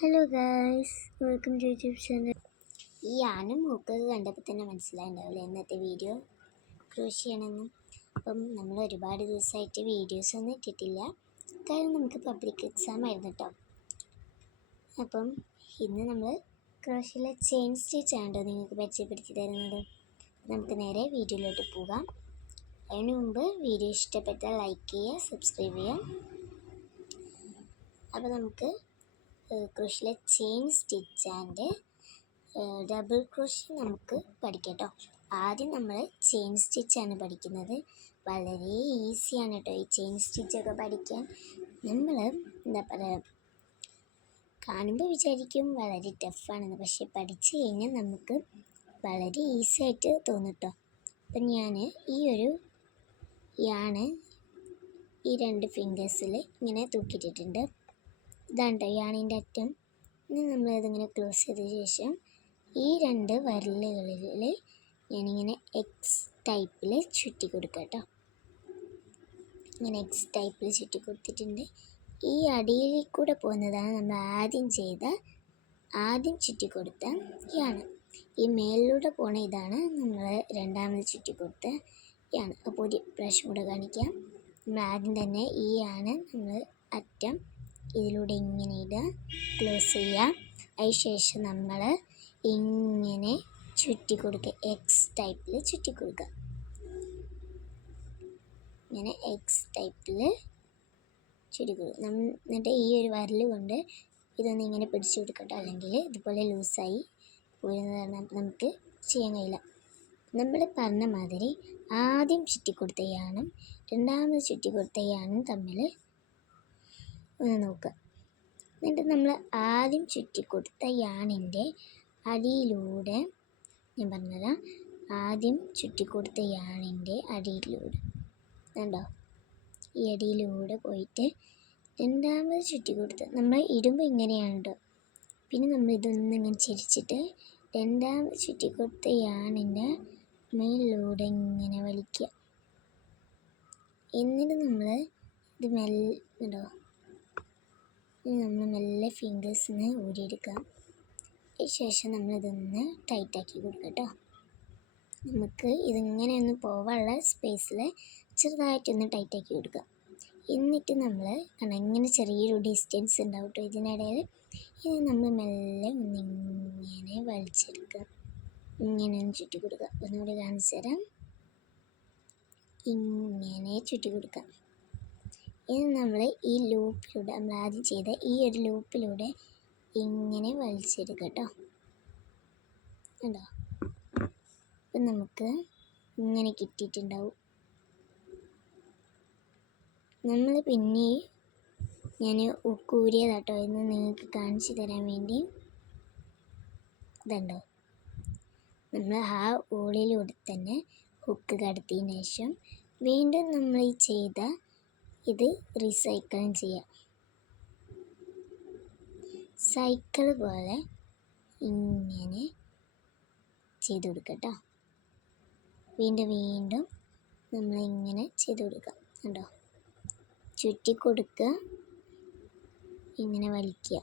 Hello guys, welcome to YouTube channel. ഈ ആനും മൂക്കൊക്കെ കണ്ടപ്പോൾ തന്നെ മനസ്സിലായിട്ടുണ്ടാവില്ല ഇന്നത്തെ വീഡിയോ ക്രോഷിയാണെന്നും. അപ്പം നമ്മൾ ഒരുപാട് ദിവസമായിട്ട് വീഡിയോസൊന്നും ഇട്ടിട്ടില്ല, കാരണം നമുക്ക് പബ്ലിക് എക്സാം ആയിരുന്നു കേട്ടോ. അപ്പം ഇന്ന് നമ്മൾ ക്രോഷിയിലെ ചെയിൻ സ്റ്റിച്ചാണ് നിങ്ങൾക്ക് പരിചയപ്പെടുത്തി തരുന്നത്. നമുക്ക് നേരെ വീഡിയോയിലോട്ട് പോകാം. അതിന് മുമ്പ് വീഡിയോ ഇഷ്ടപ്പെട്ടാൽ ലൈക്ക് ചെയ്യുക, സബ്സ്ക്രൈബ് ചെയ്യാം. അപ്പോൾ നമുക്ക് ക്രോഷിയിലെ chain stitch and double crochet നമുക്ക് പഠിക്കാം കേട്ടോ. ആദ്യം നമ്മൾ ചെയിൻ സ്റ്റിച്ചാണ് പഠിക്കുന്നത്. വളരെ ഈസിയാണ് കേട്ടോ ഈ ചെയിൻ സ്റ്റിച്ചൊക്കെ പഠിക്കാൻ. നമ്മൾ എന്താ പറയുക, കാണുമ്പോൾ വിചാരിക്കും വളരെ ടഫാണെന്ന്, പക്ഷെ പഠിച്ചു കഴിഞ്ഞാൽ നമുക്ക് വളരെ ഈസി ആയിട്ട് തോന്നും കേട്ടോ. അപ്പം ഞാൻ ഈ ഒരു യാണ് ഈ 2 ഫിംഗേഴ്സിൽ ഇങ്ങനെ തൂക്കിയിട്ടിട്ടുണ്ട്. ഇതാണ് യാണിൻ്റെ അറ്റം. ഇനി നമ്മളിതിങ്ങനെ ക്ലോസ് ചെയ്ത ശേഷം ഈ 2 വിരലുകളിൽ ഞാനിങ്ങനെ എക്സ് ടൈപ്പിൽ ചുറ്റി കൊടുക്കാം കേട്ടോ. ഇങ്ങനെ എക്സ് ടൈപ്പിൽ ചുറ്റി കൊടുത്തിട്ടുണ്ട്. ഈ അടിയിൽ കൂടെ പോകുന്നതാണ് നമ്മൾ ആദ്യം ചുറ്റി കൊടുത്ത യാണ്. ഈ മേലിലൂടെ പോണ ഇതാണ് നമ്മൾ രണ്ടാമത് ചുറ്റി കൊടുത്ത യാണ്. അപ്പോൾ ഒരു പ്രാവശ്യം കൂടെ കാണിക്കാം. നമ്മൾ ആദ്യം തന്നെ ഈ യാണ് നമ്മൾ അറ്റം ഇതിലൂടെ ഇങ്ങനെ ഇടുക, ക്ലോസ് ചെയ്യുക. അതിനുശേഷം നമ്മൾ ഇങ്ങനെ ചുറ്റി കൊടുക്കുക, എക്സ് ടൈപ്പിൽ ചുറ്റി കൊടുക്കുക. ഇങ്ങനെ എക്സ് ടൈപ്പിൽ ചുറ്റി കൊടുക്കുക. എന്നിട്ട് ഈ ഒരു വിരൽ കൊണ്ട് ഇതൊന്ന് ഇങ്ങനെ പിടിച്ചു കൊടുക്കട്ടെ, അല്ലെങ്കിൽ ഇതുപോലെ ലൂസായി പോരുന്നതാണ് നമുക്ക് ചെയ്യാൻ കഴിയില്ല. നമ്മൾ പറഞ്ഞ മാതിരി ആദ്യം ചുറ്റി കൊടുത്ത യാണും രണ്ടാമത് ചുറ്റി കൊടുത്ത യാണും തമ്മിൽ ഒന്ന് നോക്കുക. എന്നിട്ട് നമ്മൾ ആദ്യം ചുറ്റി കൊടുത്ത യാണിൻ്റെ അടിയിലൂടെ, ഞാൻ പറഞ്ഞുതരാം, ആദ്യം ചുറ്റി കൊടുത്ത യാണിൻ്റെ അടിയിലൂടെ കണ്ടോ, ഈ അടിയിലൂടെ പോയിട്ട് രണ്ടാമത് ചുറ്റി കൊടുത്ത് നമ്മൾ ഇടുമ്പോൾ ഇങ്ങനെയാണ് കേട്ടോ. പിന്നെ നമ്മൾ ഇതൊന്നിങ്ങനെ ചിരിച്ചിട്ട് രണ്ടാമത് ചുറ്റി കൊടുത്ത യാണിൻ്റെ മേലിലൂടെ ഇങ്ങനെ വലിക്കുക. എന്നിട്ട് നമ്മൾ ഇത് കണ്ടോ, ഇനി നമ്മൾ മെല്ലെ ഫിംഗേഴ്സിന് ഊരിയെടുക്കാം. അതിന് ശേഷം നമ്മളിതൊന്ന് ടൈറ്റാക്കി കൊടുക്കാം കേട്ടോ. നമുക്ക് ഇതിങ്ങനെ ഒന്ന് പോവാനുള്ള സ്പേസിൽ ചെറുതായിട്ടൊന്ന് ടൈറ്റാക്കി കൊടുക്കുക. എന്നിട്ട് നമ്മൾ ഇങ്ങനെ ചെറിയൊരു ഡിസ്റ്റൻസ് ഉണ്ടാവും കേട്ടോ ഇതിനിടയിൽ. ഇത് നമ്മൾ മെല്ലെ ഒന്നിങ്ങനെ വലിച്ചെടുക്കുക, ഇങ്ങനെ ഒന്ന് ചുറ്റി കൊടുക്കുക. ഒന്നുകൂടി കാണിച്ചു തരാം. ഇങ്ങനെ ചുറ്റി കൊടുക്കാം. ഇനി നമ്മൾ ഈ ലൂപ്പിലൂടെ, നമ്മൾ ആദ്യം ചെയ്ത ഈ ഒരു ലൂപ്പിലൂടെ ഇങ്ങനെ വലിച്ചെടുക്കുക കേട്ടോ. കണ്ടോ, അപ്പം നമുക്ക് ഇങ്ങനെ കിട്ടിയിട്ടുണ്ടാവും. നമ്മൾ പിന്നെ ഞാൻ കൂരിയതാട്ടോ എന്ന് നിങ്ങൾക്ക് കാണിച്ചു തരാൻ വേണ്ടി. ഇതുണ്ടോ, നമ്മൾ ആ ഉള്ളിലൂടെ തന്നെ ഹുക്ക് കടത്തിയതിന് ശേഷം വീണ്ടും നമ്മൾ ഈ ചെയ്ത ഇത് റീസൈക്കിളും ചെയ്യാം. സൈക്കിൾ പോലെ ഇങ്ങനെ ചെയ്ത് കൊടുക്കുക കേട്ടോ. വീണ്ടും നമ്മളിങ്ങനെ ചെയ്ത് കൊടുക്കുക. കണ്ടോ, ചുറ്റി കൊടുക്കുക, ഇങ്ങനെ വലിക്കുക.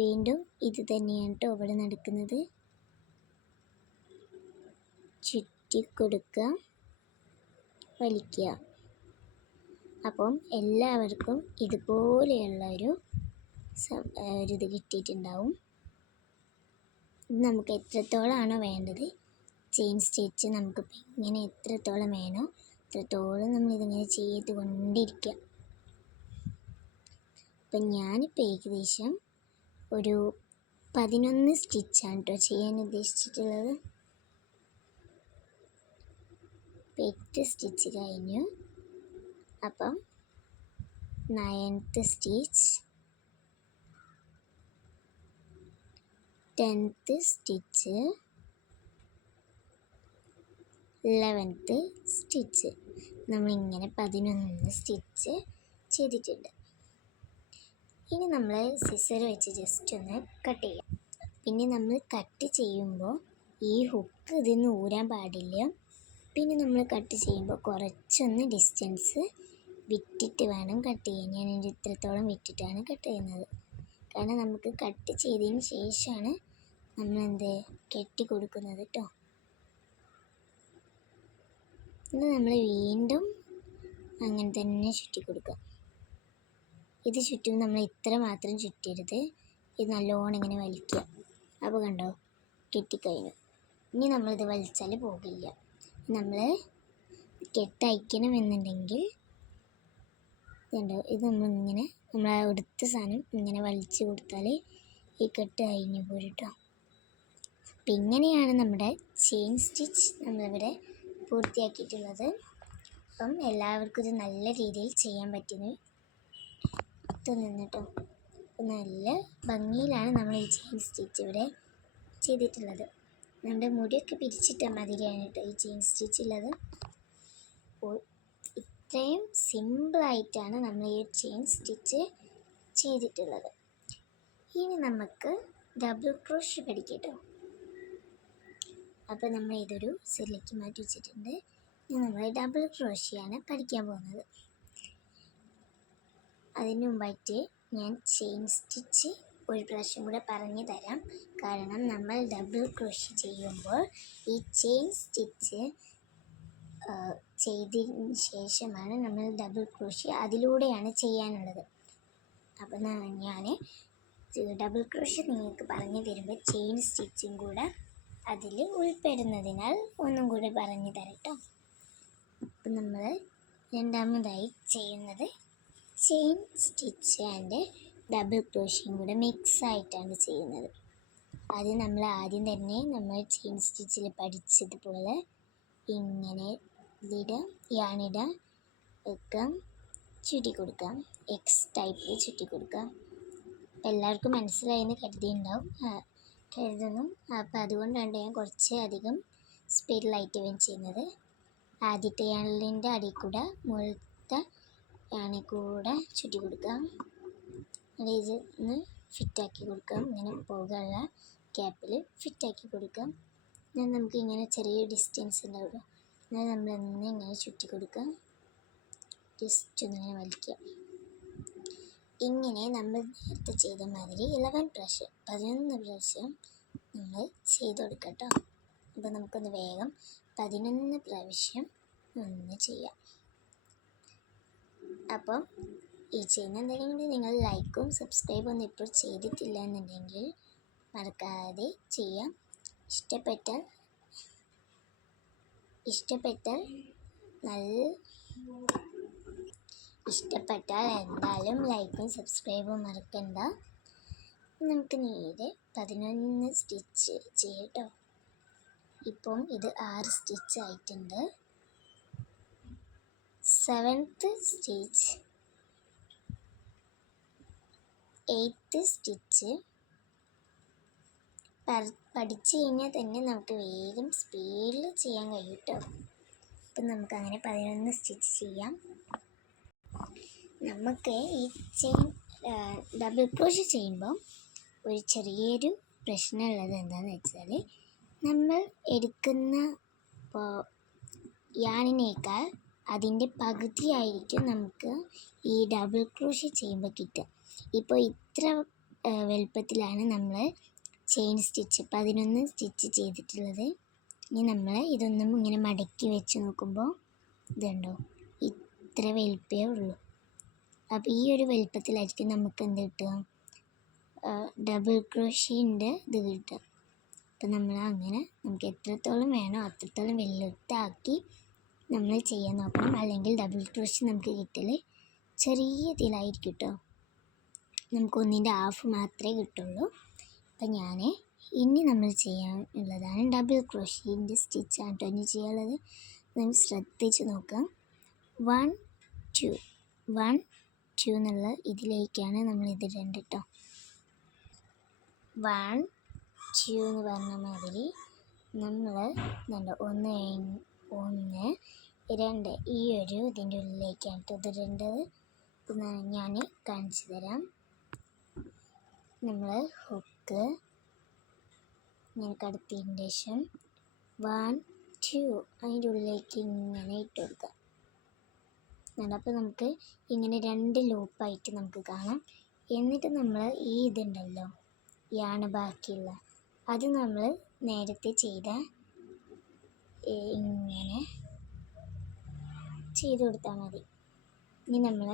വീണ്ടും ഇത് തന്നെയാണ് കേട്ടോ ഇവിടെ നടക്കുന്നത്. ചുറ്റി കൊടുക്കുക, വലിക്കുക. അപ്പം എല്ലാവർക്കും ഇതുപോലെയുള്ള ഒരു ഇത് കിട്ടിയിട്ടുണ്ടാവും. ഇത് നമുക്ക് എത്രത്തോളമാണോ വേണ്ടത് ചെയിൻ സ്റ്റിച്ച്, നമുക്കിപ്പോൾ ഇങ്ങനെ എത്രത്തോളം വേണോ അത്രത്തോളം നമ്മളിതിങ്ങനെ ചെയ്ത് കൊണ്ടിരിക്കുക. അപ്പം ഞാനിപ്പോൾ ഏകദേശം ഒരു 11 സ്റ്റിച്ചാണ് കേട്ടോ ചെയ്യാൻ ഉദ്ദേശിച്ചിട്ടുള്ളത്. 8 സ്റ്റിച്ച് കഴിഞ്ഞു. അപ്പം 9th stitch, 10th stitch, 11th stitch. നമ്മളിങ്ങനെ 11 സ്റ്റിച്ച് ചെയ്തിട്ടുണ്ട്. ഇനി നമ്മൾ സിസർ വെച്ച് ജസ്റ്റ് ഒന്ന് കട്ട് ചെയ്യാം. പിന്നെ നമ്മൾ കട്ട് ചെയ്യുമ്പോൾ ഈ ഹുക്ക് ഇതിൽ നിന്ന് ഊരാൻ പാടില്ല. പിന്നെ നമ്മൾ കട്ട് ചെയ്യുമ്പോൾ കുറച്ചൊന്ന് ഡിസ്റ്റൻസ് വിട്ടിട്ട് വേണം കട്ട് ചെയ്യാൻ. ഞാനിത് ഇത്രത്തോളം വിട്ടിട്ടാണ് കട്ട് ചെയ്യുന്നത്. കാരണം നമുക്ക് കട്ട് ചെയ്തതിന് ശേഷമാണ് നമ്മളെന്ത് കെട്ടി കൊടുക്കുന്നത് കേട്ടോ. ഇത് നമ്മൾ വീണ്ടും അങ്ങനെ തന്നെ ചുറ്റി കൊടുക്കുക. ഇത് ചുറ്റും നമ്മൾ ഇത്ര മാത്രം ചുറ്റരുത്, ഇത് നല്ലോണം ഇങ്ങനെ വലിക്കുക. അപ്പോൾ കണ്ടോ കെട്ടിക്കഴിഞ്ഞു. ഇനി നമ്മളിത് വലിച്ചാൽ പോകില്ല. നമ്മൾ കെട്ടയക്കണമെന്നുണ്ടെങ്കിൽ കണ്ടോ ഇത് നമ്മളിങ്ങനെ നമ്മൾ എടുത്ത സാധനം ഇങ്ങനെ വലിച്ചു കൊടുത്താൽ ഈ കെട്ട് കഴിഞ്ഞു പോരും കേട്ടോ. അപ്പം ഇങ്ങനെയാണ് നമ്മുടെ ചെയിൻ സ്റ്റിച്ച് നമ്മളിവിടെ പൂർത്തിയാക്കിയിട്ടുള്ളത്. അപ്പം എല്ലാവർക്കും ഇത് നല്ല രീതിയിൽ ചെയ്യാൻ പറ്റുന്നു തോന്നുന്നു. നല്ല ഭംഗിയിലാണ് നമ്മൾ ഈ ചെയിൻ സ്റ്റിച്ച് ഇവിടെ ചെയ്തിട്ടുള്ളത്. നമ്മുടെ മുടിയൊക്കെ പിരിച്ചിട്ട മാതിരിയാണ് കേട്ടോ ഈ ചെയിൻ സ്റ്റിച്ച് ഉള്ളത്. അപ്പോൾ ഇത്രയും സിമ്പിളായിട്ടാണ് നമ്മൾ ഈ ചെയിൻ സ്റ്റിച്ച് ചെയ്തിട്ടുള്ളത്. ഇനി നമുക്ക് ഡബിൾ ക്രോഷ്യ പഠിക്കട്ടോ. അപ്പോൾ നമ്മൾ ഇതൊരു സൈഡിലേക്ക് മാറ്റി വെച്ചിട്ടുണ്ട്. ഇനി നമ്മൾ ഡബിൾ ക്രോഷ്യയാണ് പഠിക്കാൻ പോകുന്നത്. അതിന് മുമ്പായിട്ട് ഞാൻ ചെയിൻ സ്റ്റിച്ച് ഒരു പ്രാവശ്യം കൂടെ പറഞ്ഞു തരാം. കാരണം നമ്മൾ ഡബിൾ ക്രോഷ്യ ചെയ്യുമ്പോൾ ഈ ചെയിൻ സ്റ്റിച്ച് ചെയ്തതിന് ശേഷമാണ് നമ്മൾ ഡബിൾ ക്രോഷ്യ അതിലൂടെയാണ് ചെയ്യാനുള്ളത്. അപ്പം ഞാൻ ഡബിൾ ക്രോഷ്യ നിങ്ങൾക്ക് പറഞ്ഞു തരുമ്പോൾ ചെയിൻ സ്റ്റിച്ചും കൂടെ അതിൽ ഉൾപ്പെടുന്നതിനാൽ ഒന്നും കൂടെ പറഞ്ഞു തരട്ടോ. അപ്പം നമ്മൾ രണ്ടാമതായി ചെയ്യുന്നത് ചെയിൻ സ്റ്റിച്ച് ആൻഡ് ഡബിൾ ക്രോഷ്യയും കൂടെ മിക്സ് ആയിട്ടാണ് ചെയ്യുന്നത്. അത് നമ്മൾ ആദ്യം തന്നെ നമ്മൾ ചെയിൻ സ്റ്റിച്ചിൽ പഠിച്ചതുപോലെ ഇങ്ങനെ ഇതിടാം, യാണിടാം, വെക്കാം, ചുറ്റി കൊടുക്കാം, എക്സ് ടൈപ്പിൽ ചുറ്റി കൊടുക്കാം. അപ്പം എല്ലാവർക്കും മനസ്സിലായെന്ന് കരുതുന്നു. അപ്പം അതുകൊണ്ടാണ് ഞാൻ കുറച്ച് അധികം സ്പീഡിലായിട്ട് ഇവൻ ചെയ്യുന്നത്. ആദ്യത്തെ യാണിലിൻ്റെ അടിയിൽ കൂടെ മുകളിലത്തെ യാണി കൂടെ ചുറ്റി കൊടുക്കാം. ഒന്ന് ഫിറ്റാക്കി കൊടുക്കാം. ഇങ്ങനെ പോകാനുള്ള ഗ്യാപ്പിൽ ഫിറ്റാക്കി കൊടുക്കാം. എന്നാൽ നമുക്ക് ഇങ്ങനെ ചെറിയ ഡിസ്റ്റൻസ് ഉണ്ടാവുക. എന്നാൽ നമ്മളൊന്ന് ഇങ്ങനെ ചുറ്റി കൊടുക്കാം. ജസ്റ്റ് ഒന്നിങ്ങനെ വലിക്കുക. ഇങ്ങനെ നമ്മൾ നേരത്തെ ചെയ്ത മാതിരി 11 പ്രാവശ്യം നമ്മൾ ചെയ്ത് കൊടുക്കാം കേട്ടോ. അപ്പോൾ നമുക്കൊന്ന് വേഗം 11 പ്രാവശ്യം ഒന്ന് ചെയ്യാം. അപ്പം ഈ ചെയ്യുന്ന എന്തെങ്കിലും നിങ്ങൾ ലൈക്കും സബ്സ്ക്രൈബും ഒന്നും ഇപ്പോൾ ചെയ്തിട്ടില്ല എന്നുണ്ടെങ്കിൽ മറക്കാതെ ചെയ്യാം. ഇഷ്ടപ്പെട്ടാൽ എന്തായാലും ലൈക്കും സബ്സ്ക്രൈബും മറക്കണ്ട. നമുക്ക് നേരെ 11 സ്റ്റിച്ച് ചെയ്യട്ടോ. ഇപ്പം ഇത് 6 സ്റ്റിച്ച് ആയിട്ടുണ്ട്. 7th സ്റ്റിച്ച്, 8th സ്റ്റിച്ച് പഠിച്ചു കഴിഞ്ഞാൽ തന്നെ നമുക്ക് വേഗം സ്പീഡിൽ ചെയ്യാൻ കഴിയും കേട്ടോ. അപ്പം നമുക്ക് അങ്ങനെ 11 സ്റ്റിച്ച് ചെയ്യാം. നമുക്ക് ഈ ചെയിൻ ഡബിൾ ക്രോഷ്യ ചെയ്യുമ്പോൾ ഒരു ചെറിയൊരു പ്രശ്നമുള്ളത് എന്താണെന്ന് വെച്ചാൽ നമ്മൾ എടുക്കുന്ന യാണിനേക്കാൾ അതിൻ്റെ പകുതിയായിരിക്കും നമുക്ക് ഈ ഡബിൾ ക്രോഷ്യ ചെയ്യുമ്പോൾ കിട്ടുക. ഇപ്പോൾ ഇത്ര വലുപ്പത്തിലാണ് നമ്മൾ ചെയിൻ സ്റ്റിച്ച് 11 സ്റ്റിച്ച് ചെയ്തിട്ടുള്ളത്. ഇനി നമ്മൾ ഇതൊന്നും ഇങ്ങനെ മടക്കി വെച്ച് നോക്കുമ്പോൾ ഇതുണ്ടോ ഇത്ര വലുപ്പമേ ഉള്ളൂ. അപ്പോൾ ഈ ഒരു വലുപ്പത്തിലായിരിക്കും നമുക്ക് എന്ത് കിട്ടുക, ഡബിൾ ക്രോഷ്യൻ്റെ ഇത് കിട്ടുക. അപ്പം നമ്മൾ അങ്ങനെ നമുക്ക് എത്രത്തോളം വേണോ അത്രത്തോളം വലുതാക്കി നമ്മൾ ചെയ്യാൻ നോക്കണം. അല്ലെങ്കിൽ ഡബിൾ ക്രോഷ്യ നമുക്ക് കിട്ടൽ ചെറിയ ഇതിലായിരിക്കും കേട്ടോ. നമുക്ക് ഒന്നിൻ്റെ ഹാഫ് മാത്രമേ കിട്ടുള്ളൂ. അപ്പം ഇനി നമ്മൾ ചെയ്യാനുള്ളതാണ് ഡബിൾ ക്രോഷ്യൻ്റെ സ്റ്റിച്ചാണ് കേട്ടോ ഇനി ചെയ്യാനുള്ളത്. നമ്മൾ ശ്രദ്ധിച്ച് നോക്കാം. 1 2 എന്നുള്ള ഇതിലേക്കാണ് നമ്മൾ ഇത് ഇടേണ്ടത് കേട്ടോ. 1 2 എന്ന് പറഞ്ഞ മാതിരി നമ്മൾ 1 2 ഈ ഒരു ഇതിൻ്റെ ഉള്ളിലേക്കാണ് ഇത് ഇടേണ്ടത്. ഞാൻ കാണിച്ചു തരാം. നമ്മൾ ഹുക്ക് ഇങ്ങനെ കടത്തിയതിന് ശേഷം 1 2 അതിൻ്റെ ഉള്ളിലേക്ക് ഇങ്ങനെ ഇട്ട് കൊടുക്കാം. അപ്പോൾ നമുക്ക് ഇങ്ങനെ 2 ലൂപ്പായിട്ട് നമുക്ക് കാണാം. എന്നിട്ട് നമ്മൾ ഈ ഇതുണ്ടല്ലോ യാണ് ബാക്കിയുള്ള അത് നമ്മൾ നേരത്തെ ചെയ്ത ഇങ്ങനെ ചെയ്ത് കൊടുത്താൽ മതി. ഇനി നമ്മൾ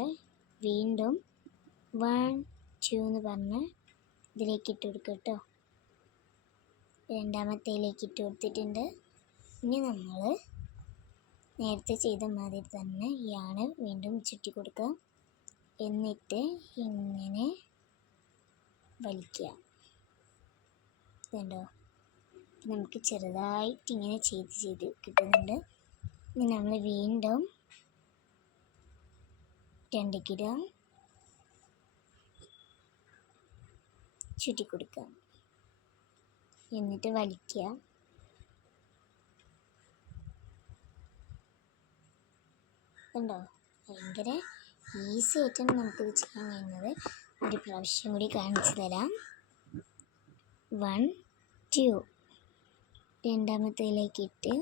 വീണ്ടും 1 2 എന്ന് പറഞ്ഞ് ഇതിലേക്ക് ഇട്ട് കൊടുക്കുക കേട്ടോ. രണ്ടാമത്തേലേക്ക് ഇട്ട് കൊടുത്തിട്ടുണ്ട്. ഇനി നമ്മൾ നേരത്തെ ചെയ്ത മാതിരി തന്നെ യാണ് വീണ്ടും ചുറ്റി കൊടുക്കുക. എന്നിട്ട് ഇങ്ങനെ വലിക്കുക. ഇതുണ്ടോ, നമുക്ക് ചെറുതായിട്ട് ഇങ്ങനെ ചെയ്ത് കിട്ടുന്നുണ്ട്. ഇനി നമ്മൾ വീണ്ടും 2 ഇടുക, ചുറ്റി കൊടുക്കുക, എന്നിട്ട് വലിക്കുക. കണ്ടോ, ഭയങ്കര ഈസി ആയിട്ടാണ് നമുക്കിത് ചെയ്യാൻ കഴിയുന്നത്. ഒരു പ്രാവശ്യം കൂടി കാണിച്ചു തരാം. 1 2 രണ്ടാമത്തേലേക്ക് ഇട്ട്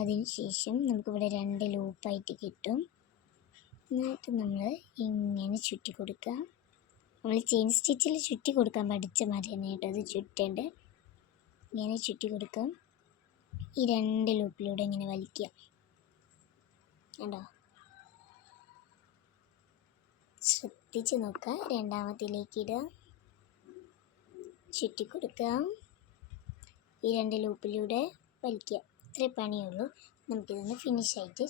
അതിന് ശേഷം നമുക്കിവിടെ 2 ലൂപ്പായിട്ട് കിട്ടും. എന്നിട്ട് നമ്മൾ ഇങ്ങനെ ചുറ്റി കൊടുക്കുക. നമ്മൾ ചെയിൻ സ്റ്റിച്ചിൽ ചുറ്റി കൊടുക്കാൻ പഠിച്ച മാതിരി തന്നെ കേട്ടോ അത് ചുറ്റേണ്ട. ഇങ്ങനെ ചുറ്റി കൊടുക്കാം. ഈ 2 ലൂപ്പിലൂടെ ഇങ്ങനെ വലിക്കുക. കണ്ടോ, ശ്രദ്ധിച്ച് നോക്കുക. രണ്ടാമത്തേലേക്ക് ഇടുക, ചുറ്റി കൊടുക്കുക, ഈ 2 ലൂപ്പിലൂടെ വലിക്കുക. ഇത്രേ പണിയുള്ളൂ. നമുക്കിതൊന്ന് ഫിനിഷായിട്ട്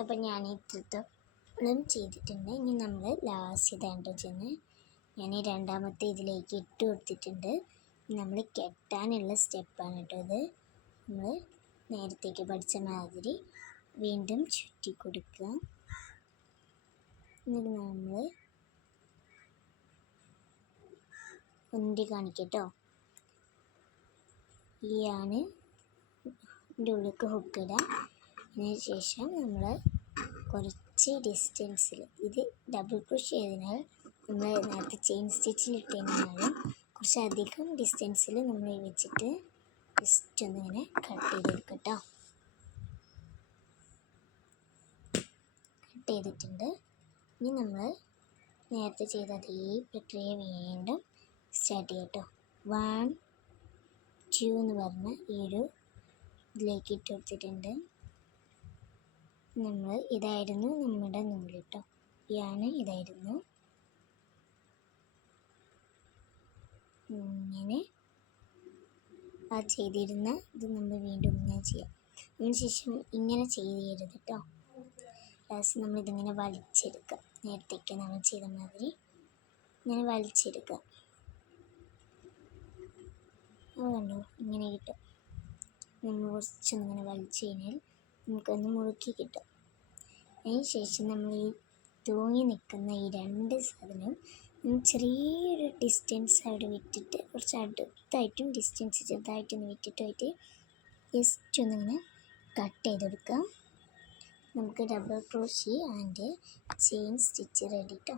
അപ്പം ഞാൻ ഇത്രത്തോളം ചെയ്തിട്ടുണ്ട്. ഇനി നമ്മൾ ലാസ്റ്റ് ഇതാണ്ടോ ചെന്ന് ഞാൻ രണ്ടാമത്തെ ഇതിലേക്ക് ഇട്ട് കൊടുത്തിട്ടുണ്ട്. നമ്മൾ കെട്ടാനുള്ള സ്റ്റെപ്പാണ് കേട്ടോ ഇത്. നമ്മൾ നേരത്തേക്ക് പഠിച്ച മാതിരി വീണ്ടും ചുറ്റി കൊടുക്കുക. എന്നിട്ട് നമ്മൾ ഒന്നി കാണിക്കട്ടോ. ഈ ആണ് ഇതിൻ്റെ ഉള്ളിലേക്ക് ഹുക്കിടുക. അതിന് ശേഷം നമ്മൾ കുറച്ച് ഡിസ്റ്റൻസിൽ, ഇത് ഡബിൾ ക്രോഷേ ചെയ്തതിനാൽ നമ്മൾ നേരത്തെ ചെയിൻ സ്റ്റിച്ചിൽ ഇട്ടതിനാലും കുറച്ചധികം ഡിസ്റ്റൻസിൽ നമ്മൾ വെച്ചിട്ട് ജസ്റ്റ് ഒന്നിങ്ങനെ കട്ട് ചെയ്തെടുക്കുക കേട്ടോ. കട്ട് ചെയ്തിട്ടുണ്ട്. ഇനി നമ്മൾ നേരത്തെ ചെയ്ത അതേ പ്രക്രിയ വീണ്ടും സ്റ്റാർട്ട് ചെയ്യാം കേട്ടോ. 1 2 എന്ന് പറഞ്ഞ് ഈ ഒരു ഇതിലേക്ക് ഇട്ട് കൊടുത്തിട്ടുണ്ട്. നമ്മൾ ഇതായിരുന്നു നമ്മുടെ നൂല് കേട്ടോ. ഇതാണ് ഇതായിരുന്നു. ഇങ്ങനെ ആ ചെയ്തിരുന്ന ഇത് നമ്മൾ വീണ്ടും ഇങ്ങനെ ചെയ്യാം. അതിനുശേഷം ഇങ്ങനെ ചെയ്ത് കേട്ടോ. ലാസ്റ്റ് നമ്മളിതിങ്ങനെ വലിച്ചെടുക്കുക. നേരത്തേക്ക് നമ്മൾ ചെയ്ത മാതിരി ഇങ്ങനെ വലിച്ചെടുക്കുക. അത് കണ്ടോ, ഇങ്ങനെ കിട്ടും. നമ്മൾ കുറച്ചൊന്നിങ്ങനെ വലിച്ചു കഴിഞ്ഞാൽ നമുക്കൊന്ന് മുറുക്കി കിട്ടും. അതിന് ശേഷം നമ്മൾ ഈ തൂങ്ങി നിൽക്കുന്ന ഈ 2 സാധനവും ചെറിയൊരു ഡിസ്റ്റൻസ് അവിടെ വിട്ടിട്ട് കുറച്ച് അടുത്തായിട്ടും ഡിസ്റ്റൻസ് ചെറുതായിട്ടൊന്ന് വിട്ടിട്ടായിട്ട് ജസ്റ്റ് ഒന്നിങ്ങനെ കട്ട് ചെയ്തെടുക്കാം. നമുക്ക് double crochet and chain stitch ready കേട്ടോ.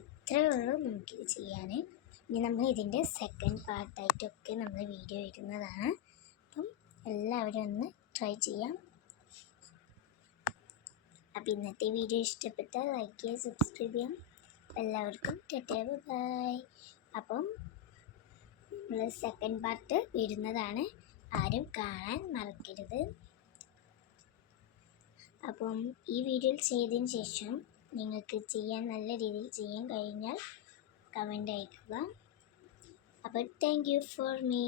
ഇത്രയേ ഉള്ളൂ നമുക്കിത് ചെയ്യാൻ. ഇനി നമ്മൾ ഇതിൻ്റെ സെക്കൻഡ് പാർട്ടായിട്ടൊക്കെ നമ്മൾ വീഡിയോ ഇടുന്നതാണ്. അപ്പം എല്ലാവരും ഒന്ന് ട്രൈ ചെയ്യാം. അപ്പം ഇന്നത്തെ വീഡിയോ ഇഷ്ടപ്പെട്ടാൽ ലൈക്ക് ചെയ്യുക, സബ്സ്ക്രൈബ് ചെയ്യാം. എല്ലാവർക്കും ടാറ്റാ ബൈ. അപ്പം നമ്മൾ സെക്കൻഡ് പാർട്ട് ഇടുന്നതാണ്, ആരും കാണാൻ മറക്കരുത്. അപ്പം ഈ വീഡിയോയിൽ ചെയ്തതിന് ശേഷം നിങ്ങൾക്ക് ചെയ്യാൻ നല്ല രീതിയിൽ ചെയ്യാൻ കഴിഞ്ഞാൽ കമൻ്റ് അയക്കുക. അപ്പോൾ താങ്ക് യു ഫോർ മീ.